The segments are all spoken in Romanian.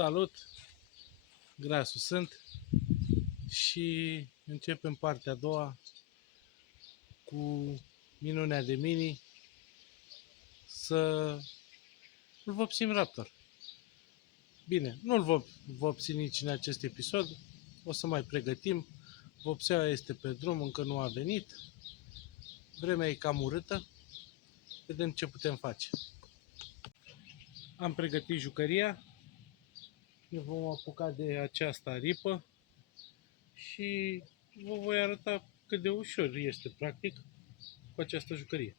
Salut! Grasu sunt și începem partea a doua cu minunea de mini să îl vopsim Raptor. Bine, nu-l vopsi nici în acest episod, o să mai pregătim. Vopseaua este pe drum, încă nu a venit. Vremea e cam urâtă. Vedem ce putem face. Am pregătit jucăria. Ne vom apuca de această aripă și vă voi arăta cât de ușor este practic cu această jucărie.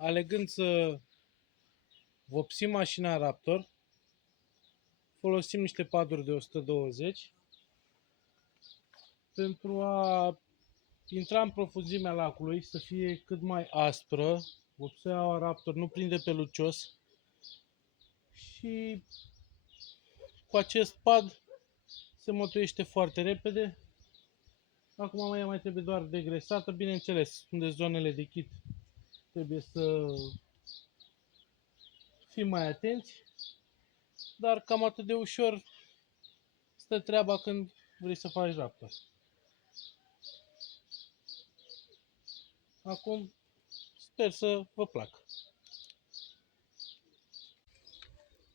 Alegând să vopsim mașina Raptor, folosim niște paduri de 120 pentru a intra în profunzimea lacului, să fie cât mai aspră. Vopseaua Raptor nu prinde pe lucios și cu acest pad se mătuiește foarte repede. Acum mai trebuie doar degresată, bineînțeles, unde zonele de chit trebuie să fim mai atenți, dar cam atât de ușor stă treaba când vrei să faci Raptor. Acum sper să vă placă.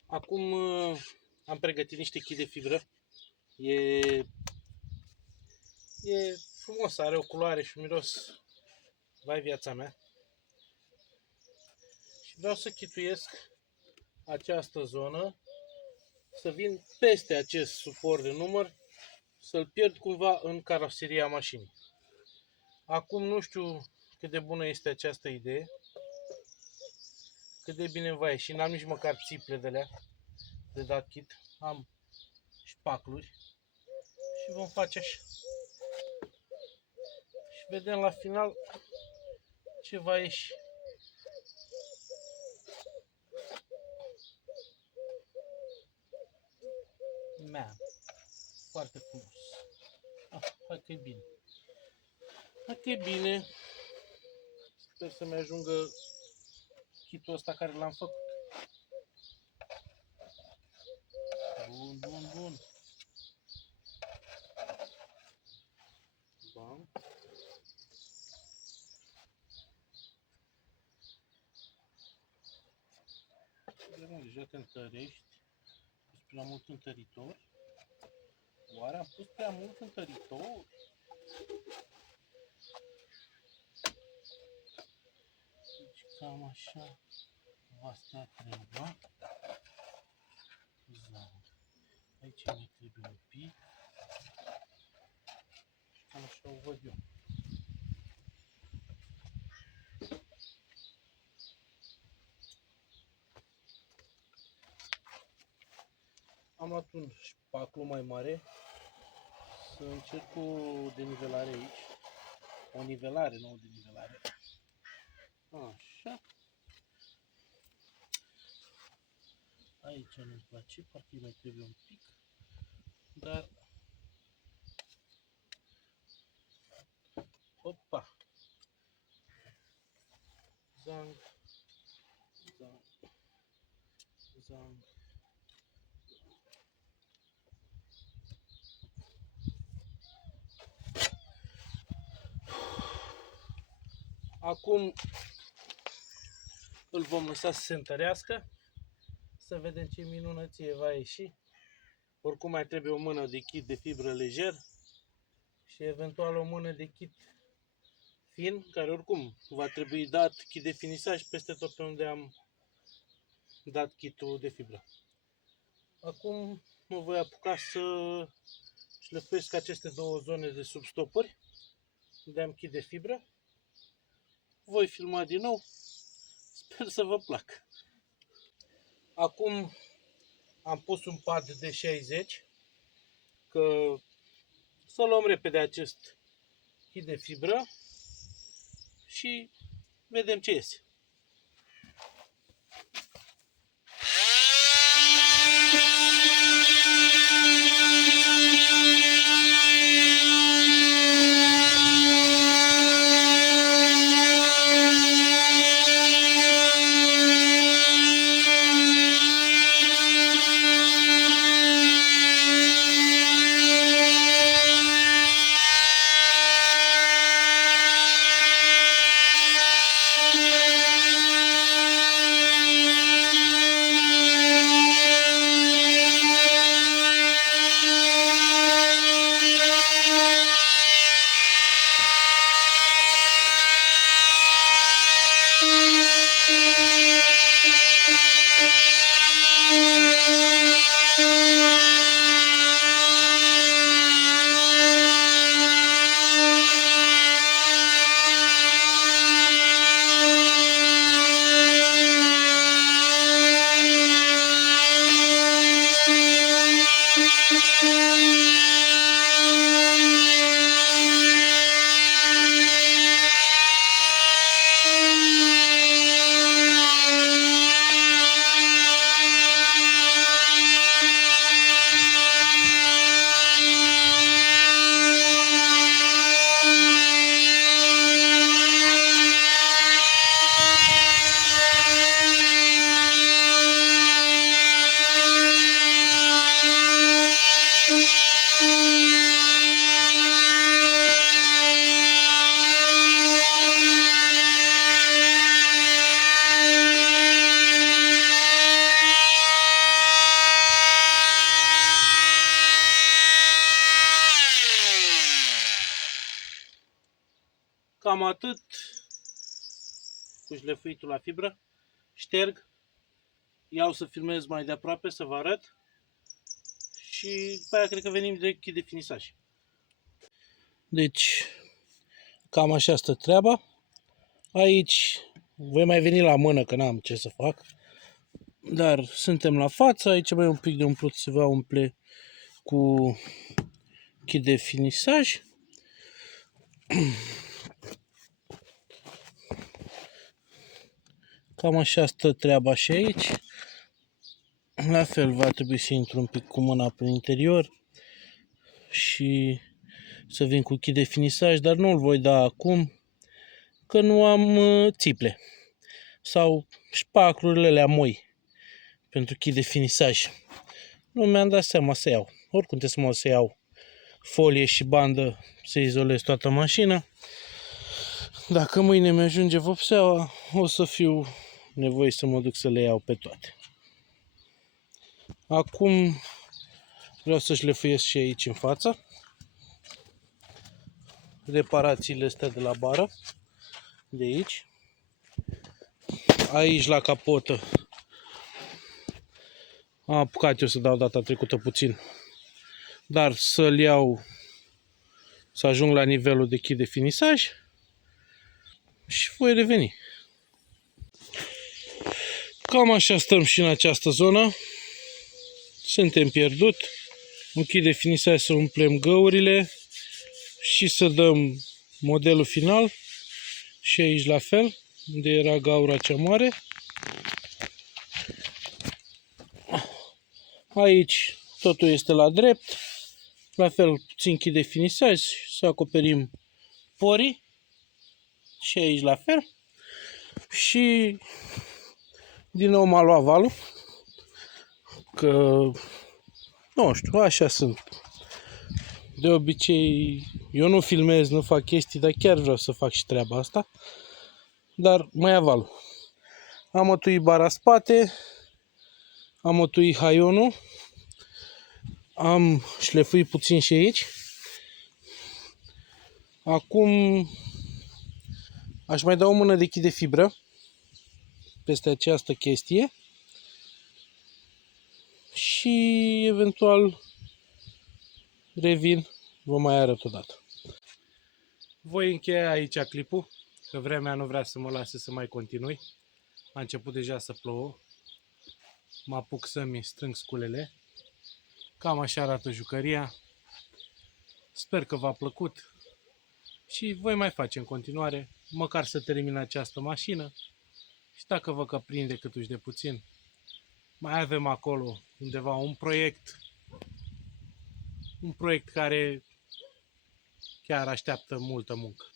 Acum am pregătit niște chii de fibră E frumos, are o culoare și un miros. Vai viața mea. Și vreau să chituiesc această zonă, să vin peste acest suport de număr, să-l pierd cumva în caroseria mașinii. Acum nu știu cât de bună este această idee, cât de bine va ieși, n-am nici măcar țiple de alea de dat kit, am șpacluri și vom face așa. Și vedem la final ce va ieși. Man, foarte frumos. Hai că e bine. Hai că e bine. Sper să-mi ajungă kitul ăsta care l-am făcut. Bun, bun, bun. Bun. Deja te întărești. Pus prea mult întăritor. Oare am pus prea mult întăritor? Deci cam așa va sta treaba. Aici mi trebuie un pic. Cam așa o văd eu. Am luat un șpaclu mai mare să încerc o denivelare aici. O nivelare, nu o denivelare. Așa. Aici nu-mi place, parcă îi mai trebuie un pic. Dar... Opa! Zang. Zang. Zang. Acum îl vom lăsa să se întărească, să vedem ce minunăție va ieși. Oricum mai trebuie o mână de kit de fibră lejer și eventual o mână de kit fin, care oricum va trebui dat kit de finisaj peste tot pe unde am dat kitul de fibră. Acum mă voi apuca să șlefuiesc aceste două zone de substopuri unde am kit de fibră. Voi filma din nou. Sper să vă placă. Acum am pus un pad de 60, că să luăm repede acest kit de fibră și vedem ce iese. Cam atât cu șlefuitul la fibră. Șterg, iau să filmez mai de aproape, să vă arăt și după aia cred că venim direct de finisaj. Deci, cam așa stă treaba. Aici voi mai veni la mână, că n-am ce să fac. Dar suntem la față, aici mai e un pic de umplut, se va umple cu kit de finisaj. Cam așa stă treaba și aici. La fel va trebui să intru un pic cu mâna prin interior și să vin cu kit de finisaj, dar nu-l voi da acum, că nu am țiple sau șpaclurile alea moi pentru kit de finisaj. Nu mi-am dat seama să iau. Oricum trebuie să iau folie și bandă să izolez toată mașina. Dacă mâine mi-ajunge vopseaua, o să fiu nevoit să mă duc să le iau pe toate. Acum vreau să șlefuiesc și aici în față. Reparațiile astea de la bară, de aici. Aici la capotă am apucat eu să dau data trecută puțin, dar să-l iau, să ajung la nivelul de kit de finisaj și voi reveni. Cam așa stăm și în această zonă. Suntem pierdut. Un kit de finisaj să umplem găurile și să dăm modelul final. Și aici la fel, unde era gaura cea mare. Aici totul este la drept. La fel, puțin kit de finisaj, să acoperim porii. Și aici la fel. Și din nou m-a luat valul. Că, nu știu, așa sunt. De obicei, eu nu filmez, nu fac chestii, dar chiar vreau să fac și treaba asta. Dar mă ia valul. Am mătuit bara spate, am mătuit haionul, am șlefuit puțin și aici. Acum aș mai da o mână de kit de fibră peste această chestie și eventual revin, vă mai arăt odată. Voi încheia aici clipul, că vremea nu vrea să mă lase să mai continui. A început deja să plouă. Mă apuc să-mi strâng sculele. Cam așa arată jucăria. Sper că v-a plăcut și voi mai face în continuare, măcar să termin această mașină. Și dacă vă că prinde câtuși de puțin, mai avem acolo undeva un proiect care chiar așteaptă multă muncă.